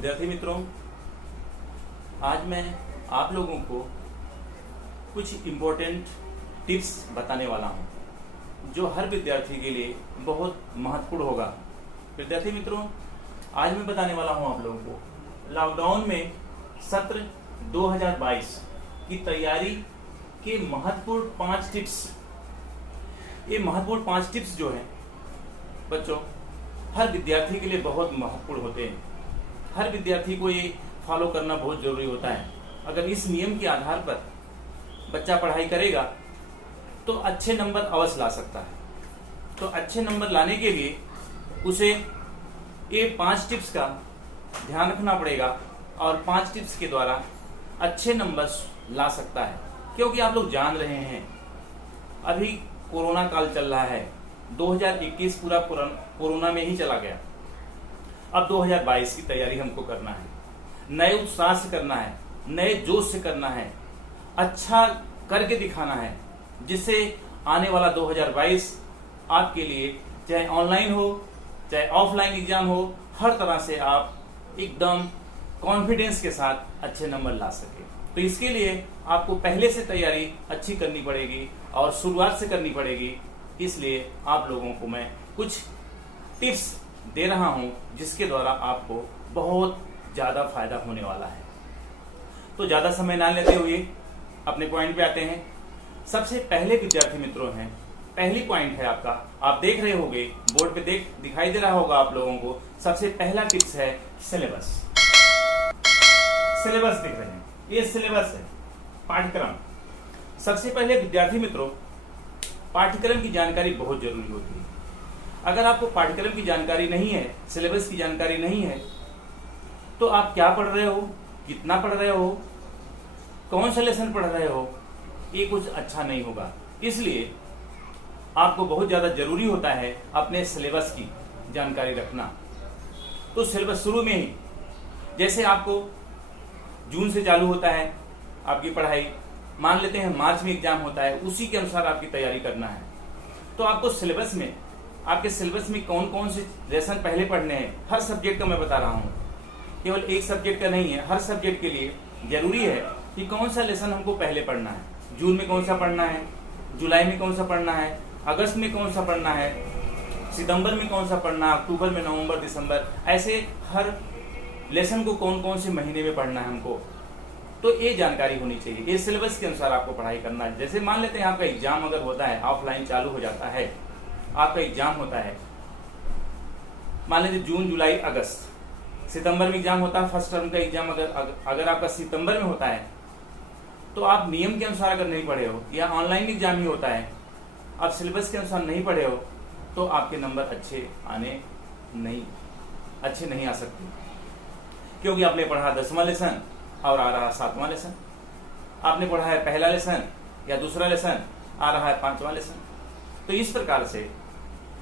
विद्यार्थी मित्रों, आज मैं आप लोगों को कुछ इम्पोर्टेंट टिप्स बताने वाला हूं जो हर विद्यार्थी के लिए बहुत महत्वपूर्ण होगा। विद्यार्थी मित्रों, आज मैं बताने वाला हूं आप लोगों को लॉकडाउन में सत्र 2022 की तैयारी के महत्वपूर्ण 5 टिप्स। ये महत्वपूर्ण 5 टिप्स जो हैं बच्चों, हर विद्यार्थी के लिए बहुत महत्वपूर्ण होते हैं। हर विद्यार्थी को ये फॉलो करना बहुत जरूरी होता है। अगर इस नियम के आधार पर बच्चा पढ़ाई करेगा तो अच्छे नंबर अवश्य ला सकता है। तो अच्छे नंबर लाने के लिए उसे ये 5 टिप्स का ध्यान रखना पड़ेगा और 5 टिप्स के द्वारा अच्छे नंबर ला सकता है। क्योंकि आप लोग जान रहे हैं अभी कोरोना काल चल रहा है। 2021 पूरा कोरोना में ही चला गया। अब 2022 की तैयारी हमको करना है, नए उत्साह से करना है, नए जोश से करना है, अच्छा करके दिखाना है, जिससे आने वाला 2022 आपके लिए चाहे ऑनलाइन हो चाहे ऑफलाइन एग्जाम हो, हर तरह से आप एकदम कॉन्फिडेंस के साथ अच्छे नंबर ला सके। तो इसके लिए आपको पहले से तैयारी अच्छी करनी पड़ेगी और शुरुआत से करनी पड़ेगी। इसलिए आप लोगों को मैं कुछ टिप्स दे रहा हूं जिसके द्वारा आपको बहुत ज्यादा फायदा होने वाला है। तो ज्यादा समय ना लेते हुए अपने पॉइंट पे आते हैं। सबसे पहले विद्यार्थी मित्रों हैं, पहली पॉइंट है आपका, आप देख रहे होंगे बोर्ड पे दिखाई दे रहा होगा आप लोगों को। सबसे पहला टिप्स है सिलेबस। सिलेबस दिख रहे हैं, ये सिलेबस है, पाठ्यक्रम। सबसे पहले विद्यार्थी मित्रों, पाठ्यक्रम की जानकारी बहुत जरूरी होती है। अगर आपको पाठ्यक्रम की जानकारी नहीं है, सिलेबस की जानकारी नहीं है, तो आप क्या पढ़ रहे हो, कितना पढ़ रहे हो, कौन सा लेसन पढ़ रहे हो, ये कुछ अच्छा नहीं होगा। इसलिए आपको बहुत ज्यादा जरूरी होता है अपने सिलेबस की जानकारी रखना। तो सिलेबस शुरू में ही, जैसे आपको जून से चालू होता है आपकी पढ़ाई, मान लेते हैं मार्च में एग्जाम होता है, उसी के अनुसार आपकी तैयारी करना है। तो आपको सिलेबस में, आपके सिलेबस में कौन कौन से लेसन पहले पढ़ने हैं, हर सब्जेक्ट का मैं बता रहा हूँ, केवल एक सब्जेक्ट का नहीं है। हर सब्जेक्ट के लिए जरूरी है कि कौन सा लेसन हमको पहले पढ़ना है। जून में कौन सा पढ़ना है, जुलाई में कौन सा पढ़ना है, अगस्त में कौन सा पढ़ना है, सितंबर में कौन सा पढ़ना है, अक्टूबर में, नवंबर, दिसंबर, ऐसे हर लेसन को कौन कौन से महीने में पढ़ना है हमको। तो ये जानकारी होनी चाहिए। ये सिलेबस के अनुसार आपको पढ़ाई करना है। जैसे मान लेते हैं आपका एग्जाम अगर होता है, ऑफलाइन चालू हो जाता है, आपका एग्जाम होता है, मान लीजिए जून, जुलाई, अगस्त, सितंबर में एग्जाम होता है। फर्स्ट टर्म का एग्जाम अगर आपका सितंबर में होता है, तो आप नियम के अनुसार अगर नहीं पढ़े हो या ऑनलाइन एग्जाम ही होता है, आप सिलेबस के अनुसार नहीं पढ़े हो, तो आपके नंबर अच्छे नहीं आ सकते। क्योंकि आपने पढ़ा 10वां लेसन और आ रहा 7वां लेसन, आपने पढ़ा है पहला लेसन या दूसरा लेसन, आ रहा है 5वां लेसन। तो इस प्रकार से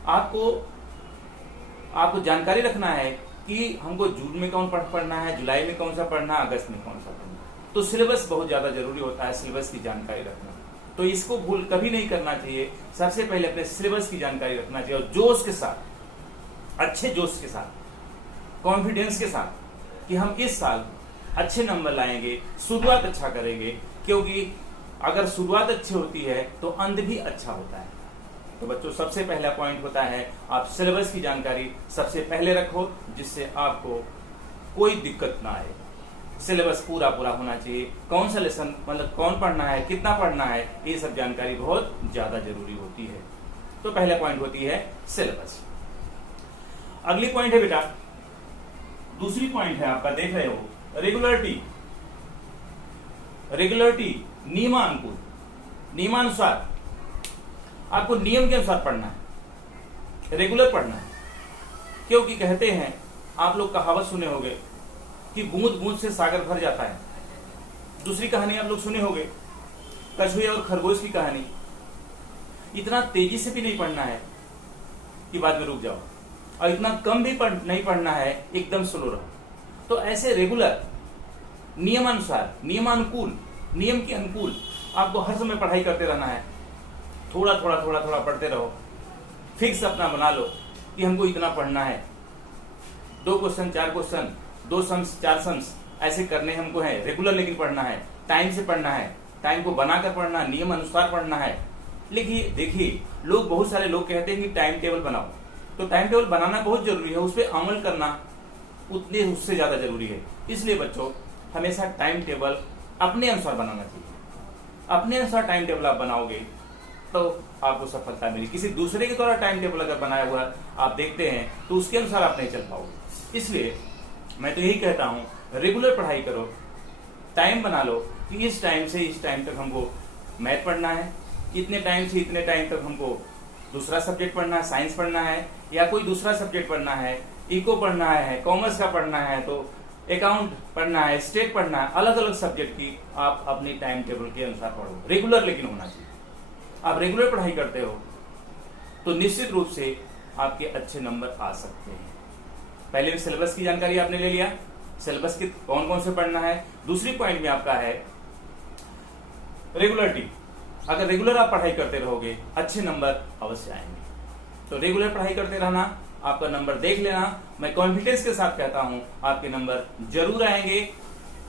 आपको जानकारी रखना है कि हमको जून में कौन पढ़ना है, जुलाई में कौन सा पढ़ना है, अगस्त में कौन सा पढ़ना है। तो सिलेबस बहुत ज्यादा जरूरी होता है, सिलेबस की जानकारी रखना। तो इसको भूल कभी नहीं करना चाहिए। सबसे पहले अपने सिलेबस की जानकारी रखना चाहिए और जोश के साथ, अच्छे जोश के साथ, कॉन्फिडेंस के साथ कि हम इस साल अच्छे नंबर लाएंगे, शुरुआत अच्छा करेंगे। क्योंकि अगर शुरुआत अच्छी होती है तो अंत भी अच्छा होता है। तो बच्चों, सबसे पहला पॉइंट होता है आप सिलेबस की जानकारी सबसे पहले रखो, जिससे आपको कोई दिक्कत ना आए। सिलेबस पूरा होना चाहिए। कौन सा लेसन, मतलब कौन पढ़ना है, कितना पढ़ना है, ये सब जानकारी बहुत ज्यादा जरूरी होती है। तो पहला पॉइंट होती है सिलेबस। अगली पॉइंट है बेटा, दूसरी पॉइंट है आपका, देख रहे हो, रेगुलरिटी, नियमानुकूल, नियमानुसार। आपको नियम के अनुसार पढ़ना है, रेगुलर पढ़ना है। क्योंकि कहते हैं, आप लोग कहावत सुने होंगे कि बूंद बूंद से सागर भर जाता है। दूसरी कहानी आप लोग सुने होंगे, कछुए और खरगोश की कहानी। इतना तेजी से भी नहीं पढ़ना है कि बाद में रुक जाओ, और इतना कम भी नहीं पढ़ना है, एकदम स्लो रहो। तो ऐसे रेगुलर, नियमानुसार, नियमानुकूल, नियम के अनुकूल आपको हर समय पढ़ाई करते रहना है। थोड़ा थोड़ा पढ़ते रहो। फिक्स अपना बना लो कि हमको इतना पढ़ना है। 2 क्वेश्चन, 4 क्वेश्चन 2 सम्स 4 सम्स ऐसे करने हमको है, रेगुलर लेकिन पढ़ना है, टाइम से पढ़ना है, टाइम को बनाकर पढ़ना, नियम अनुसार पढ़ना है। लेकिन देखिए, लोग बहुत सारे लोग कहते हैं कि टाइम टेबल बनाओ, तो टाइम टेबल बनाना बहुत जरूरी है, उस पर अमल करना उतने उससे ज्यादा जरूरी है। इसलिए बच्चों हमेशा टाइम टेबल अपने अनुसार बनाना चाहिए। अपने अनुसार टाइम टेबल आप बनाओगे तो आपको सफलता मिलेगी। किसी दूसरे के द्वारा टाइम टेबल अगर बनाया हुआ आप देखते हैं तो उसके अनुसार आप नहीं चल पाओगे। इसलिए मैं तो यही कहता हूं, रेगुलर पढ़ाई करो, टाइम बना लो कि इस टाइम से इस टाइम तक हमको मैथ पढ़ना है, इतने टाइम से इतने टाइम तक हमको दूसरा सब्जेक्ट पढ़ना है, साइंस पढ़ना है या कोई दूसरा सब्जेक्ट पढ़ना है, इको पढ़ना है, कॉमर्स का पढ़ना है तो अकाउंट पढ़ना है, स्टेट पढ़ना है, अलग अलग सब्जेक्ट की आप अपनी टाइम टेबल के अनुसार पढ़ो। रेगुलर लेकिन होना चाहिए। आप रेगुलर पढ़ाई करते हो तो निश्चित रूप से आपके अच्छे नंबर आ सकते हैं। पहले भी सिलेबस की जानकारी आपने ले लिया, सिलेबस के कौन कौन से पढ़ना है। दूसरी पॉइंट में आपका है रेगुलरिटी। अगर रेगुलर आप पढ़ाई करते रहोगे अच्छे नंबर अवश्य आएंगे। तो रेगुलर पढ़ाई करते रहना, आपका नंबर देख लेना। मैं कॉन्फिडेंस के साथ कहता हूं आपके नंबर जरूर आएंगे,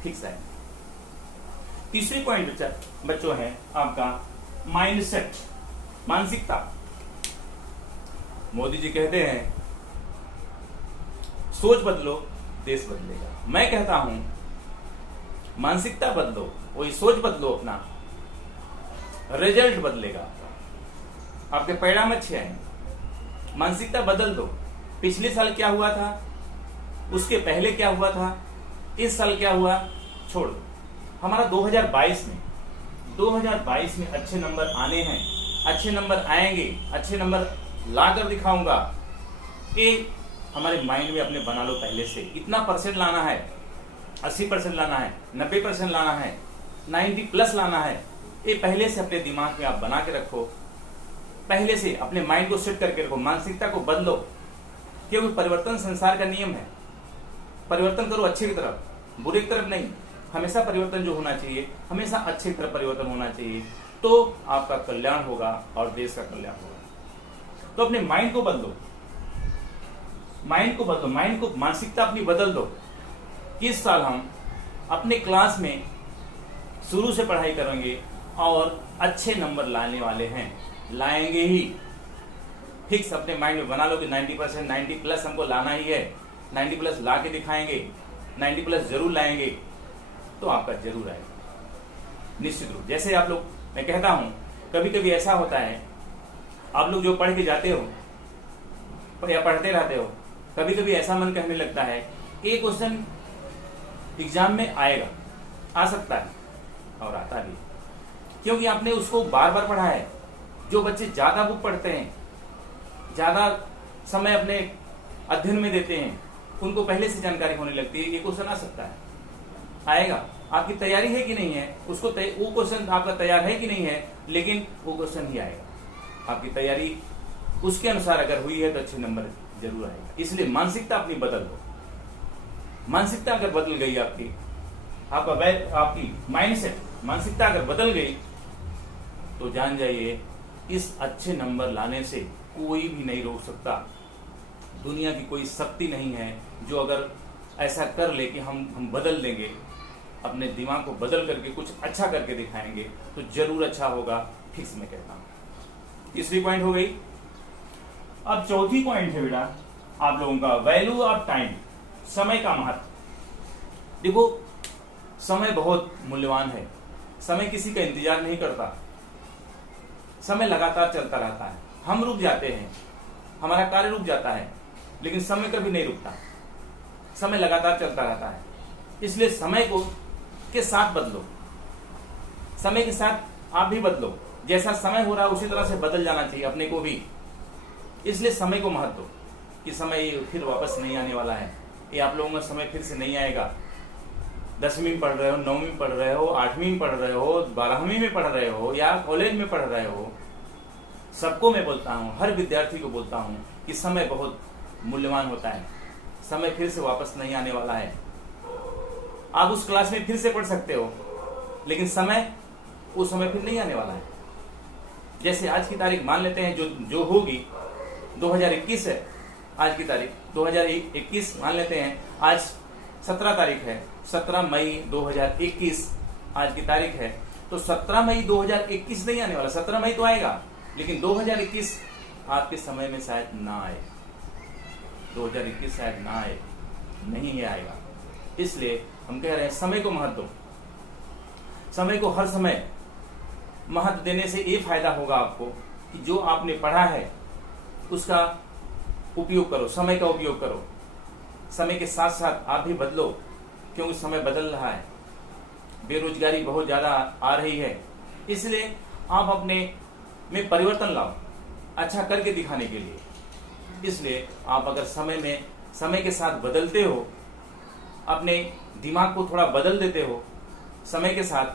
फिक्स आएंगे। तीसरी पॉइंट बच्चों है आपका माइंडसेट, मानसिकता। मोदी जी कहते हैं सोच बदलो देश बदलेगा। मैं कहता हूं मानसिकता बदलो, वही सोच बदलो, अपना रिजल्ट बदलेगा, आपके परिणाम अच्छे आएंगे। मानसिकता बदल दो। पिछले साल क्या हुआ था, उसके पहले क्या हुआ था, इस साल क्या हुआ, छोड़ दो। हमारा 2022 में अच्छे नंबर आने हैं, अच्छे नंबर आएंगे, अच्छे नंबर लाकर दिखाऊंगा। ये हमारे माइंड में अपने बना लो पहले से। इतना परसेंट लाना है, 80% लाना है, 90% लाना है, 90+ लाना है। ये पहले से अपने दिमाग में आप बना के रखो, पहले से अपने माइंड को सेट करके रखो, मानसिकता को बदलो। क्योंकि परिवर्तन संसार का नियम है। परिवर्तन करो अच्छे की तरफ, बुरे की तरफ नहीं। हमेशा परिवर्तन जो होना चाहिए, हमेशा अच्छे की तरफ परिवर्तन होना चाहिए, तो आपका कल्याण होगा और देश का कल्याण होगा। तो अपने माइंड को बदलो, माइंड को मानसिकता अपनी बदल दो। इस साल हम अपने क्लास में शुरू से पढ़ाई करेंगे और अच्छे नंबर लाने वाले हैं, लाएंगे ही। फिक्स अपने माइंड में बना लो कि 90%, 90+ हमको लाना ही है, 90+ ला के दिखाएंगे, 90+ जरूर लाएंगे, तो आपका जरूर आएगा निश्चित रूप। जैसे आप लोग, मैं कहता हूं कभी कभी ऐसा होता है, आप लोग जो पढ़ के जाते हो या पढ़ते रहते हो, कभी कभी ऐसा मन कहने लगता है एक क्वेश्चन एग्जाम में आएगा, आ सकता है और आता भी, क्योंकि आपने उसको बार बार पढ़ा है। जो बच्चे ज्यादा बुक पढ़ते हैं, ज्यादा समय अपने अध्ययन में देते हैं, उनको पहले से जानकारी होने लगती है ये क्वेश्चन आ सकता है, आएगा। आपकी तैयारी है कि नहीं है, उसको वो क्वेश्चन आपका तैयार है कि नहीं है, लेकिन वो क्वेश्चन ही आएगा। आपकी तैयारी उसके अनुसार अगर हुई है तो अच्छे नंबर जरूर आएगा। इसलिए मानसिकता अपनी बदल दो। मानसिकता अगर बदल गई आपकी माइंडसेट, मानसिकता अगर बदल गई तो जान जाइए इस अच्छे नंबर लाने से कोई भी नहीं रोक सकता। दुनिया की कोई शक्ति नहीं है जो अगर ऐसा कर ले कि हम बदल देंगे, अपने दिमाग को बदल करके कुछ अच्छा करके दिखाएंगे तो जरूर अच्छा होगा, फिक्स मैं कहता हूं। तीसरी पॉइंट हो गई। अब चौथी पॉइंट है बेटा आप लोगों का वैल्यू ऑफ टाइम, समय का महत्व। देखो समय बहुत मूल्यवान है, समय किसी का इंतजार नहीं करता, समय लगातार चलता रहता है। हम रुक जाते हैं, हमारा कार्य रुक जाता है, लेकिन समय कभी नहीं रुकता, समय लगातार चलता रहता है। इसलिए समय को के साथ बदलो, समय के साथ आप भी बदलो। जैसा समय हो रहा है उसी तरह से बदल जाना चाहिए अपने को भी। इसलिए समय को महत्व दो कि समय फिर वापस नहीं आने वाला है। ये आप लोगों का समय फिर से नहीं आएगा। 10वीं में पढ़ रहे हो, 9वीं में पढ़ रहे हो, 8वीं में पढ़ रहे हो, 12वीं में पढ़ रहे हो या कॉलेज में पढ़ रहे हो, सबको मैं बोलता हूँ, हर विद्यार्थी को बोलता हूँ कि समय बहुत मूल्यवान होता है। समय फिर से वापस नहीं आने वाला है। आप उस क्लास में फिर से पढ़ सकते हो, लेकिन समय उस समय फिर नहीं आने वाला है। जैसे आज की तारीख मान लेते हैं जो होगी 2021 है, आज की तारीख 2021 मान लेते हैं। आज 17 तारीख है, 17 मई 2021 आज की तारीख है। तो 17 मई 2021 नहीं आने वाला, 17 मई तो आएगा, लेकिन 2021 आपके समय में शायद ना आए, 2021 शायद ना आए, नहीं है आएगा। इसलिए हम कह रहे हैं समय को महत्व दो। समय को हर समय महत्व देने से ये फायदा होगा आपको कि जो आपने पढ़ा है उसका उपयोग करो, समय का उपयोग करो। समय के साथ साथ आप भी बदलो, क्योंकि समय बदल रहा है, बेरोजगारी बहुत ज्यादा आ रही है। इसलिए आप अपने में परिवर्तन लाओ, अच्छा करके दिखाने के लिए। इसलिए आप अगर समय के साथ बदलते हो, अपने दिमाग को थोड़ा बदल देते हो समय के साथ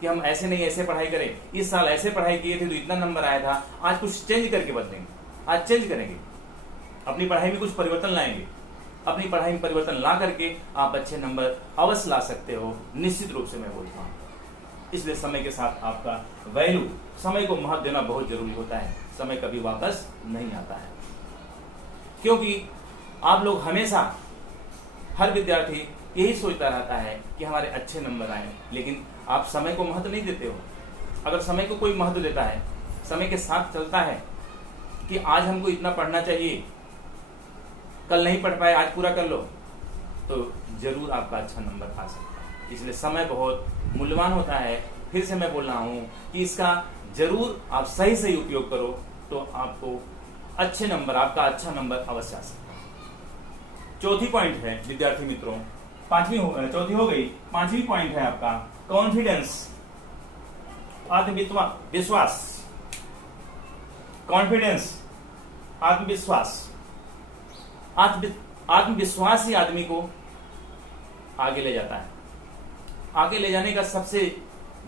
कि हम ऐसे नहीं ऐसे पढ़ाई करें, इस साल ऐसे पढ़ाई किए थे तो इतना नंबर आया था, आज कुछ चेंज करके बदलेंगे, आज चेंज करेंगे, अपनी पढ़ाई में कुछ परिवर्तन लाएंगे। अपनी पढ़ाई में परिवर्तन ला करके आप अच्छे नंबर अवश्य ला सकते हो, निश्चित रूप से मैं बोलता हूँ। इसलिए समय के साथ आपका वैल्यू, समय को महत्व देना बहुत जरूरी होता है। समय कभी वापस नहीं आता है, क्योंकि आप लोग हमेशा, हर विद्यार्थी यही सोचता रहता है कि हमारे अच्छे नंबर आए, लेकिन आप समय को महत्व नहीं देते हो। अगर समय को कोई महत्व देता है, समय के साथ चलता है कि आज हमको इतना पढ़ना चाहिए, कल नहीं पढ़ पाए आज पूरा कर लो, तो जरूर आपका अच्छा नंबर आ सकता है। इसलिए समय बहुत मूल्यवान होता है। फिर से मैं बोल रहा हूं कि इसका जरूर आप सही उपयोग करो, तो आपको अच्छे नंबर, आपका अच्छा नंबर अवश्य आ सकता है। चौथी पॉइंट है विद्यार्थी मित्रों, चौथी हो गई, पांचवी पॉइंट है आपका कॉन्फिडेंस, आत्मविश्वास। कॉन्फिडेंस, आत्मविश्वास। आत्मविश्वास ही आदमी को आगे ले जाता है। आगे ले जाने का सबसे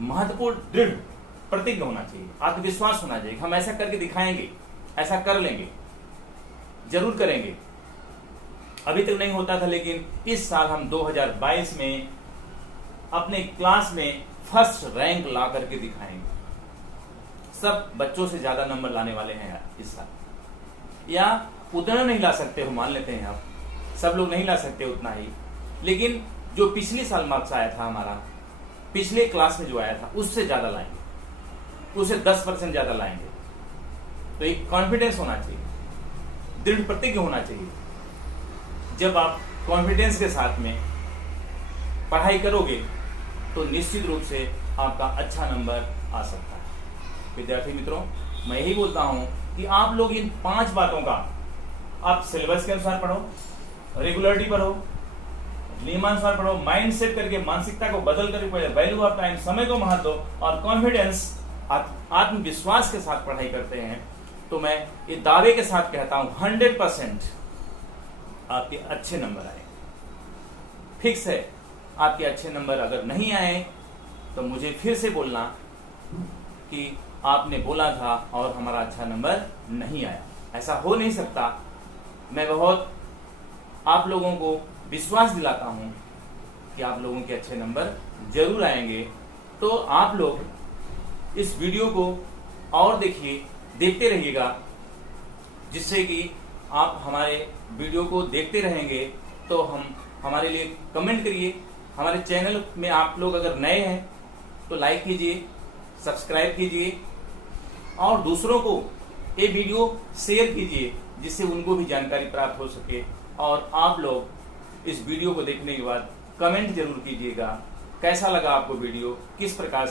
महत्वपूर्ण दृढ़ प्रतिज्ञा होना चाहिए, आत्मविश्वास होना चाहिए। हम ऐसा करके दिखाएंगे, ऐसा कर लेंगे, जरूर करेंगे। अभी तक नहीं होता था, लेकिन इस साल हम 2022 में अपने क्लास में फर्स्ट रैंक ला करके दिखाएंगे। सब बच्चों से ज्यादा नंबर लाने वाले हैं इस साल, या उतना नहीं ला सकते हो, मान लेते हैं आप, सब लोग नहीं ला सकते उतना ही, लेकिन जो पिछले साल मार्क्स आया था हमारा, पिछले क्लास में जो आया था उससे ज्यादा लाएंगे, उससे 10% ज्यादा लाएंगे। तो एक कॉन्फिडेंस होना चाहिए, दृढ़ प्रतिज्ञा होना चाहिए। जब आप कॉन्फिडेंस के साथ में पढ़ाई करोगे तो निश्चित रूप से आपका अच्छा नंबर आ सकता है। विद्यार्थी मित्रों, मैं यही बोलता हूं कि आप लोग इन 5 बातों का आप सिलेबस के अनुसार पढ़ो, रेगुलरिटी पढ़ो, नियमानुसार पढ़ो, माइंड सेट करके मानसिकता को बदल कर पढ़ो, वैल्यू ऑफ टाइम, समय को महत्व दो और कॉन्फिडेंस, आत्मविश्वास के साथ पढ़ाई करते हैं, तो मैं ये दावे के साथ कहता हूं 100% आपके अच्छे नंबर आए। फिक्स है, आपके अच्छे नंबर अगर नहीं आए तो मुझे फिर से बोलना कि आपने बोला था और हमारा अच्छा नंबर नहीं आया। ऐसा हो नहीं सकता। मैं बहुत आप लोगों को विश्वास दिलाता हूं कि आप लोगों के अच्छे नंबर जरूर आएंगे। तो आप लोग इस वीडियो को और देखिए, देखते रहिएगा, जिससे कि आप हमारे वीडियो को देखते रहेंगे तो हम हमारे लिए कमेंट करिए। हमारे चैनल में आप लोग अगर नए हैं तो लाइक कीजिए, सब्सक्राइब कीजिए और दूसरों को ये वीडियो शेयर कीजिए, जिससे उनको भी जानकारी प्राप्त हो सके। और आप लोग इस वीडियो को देखने के बाद कमेंट जरूर कीजिएगा, कैसा लगा आपको वीडियो, किस प्रकार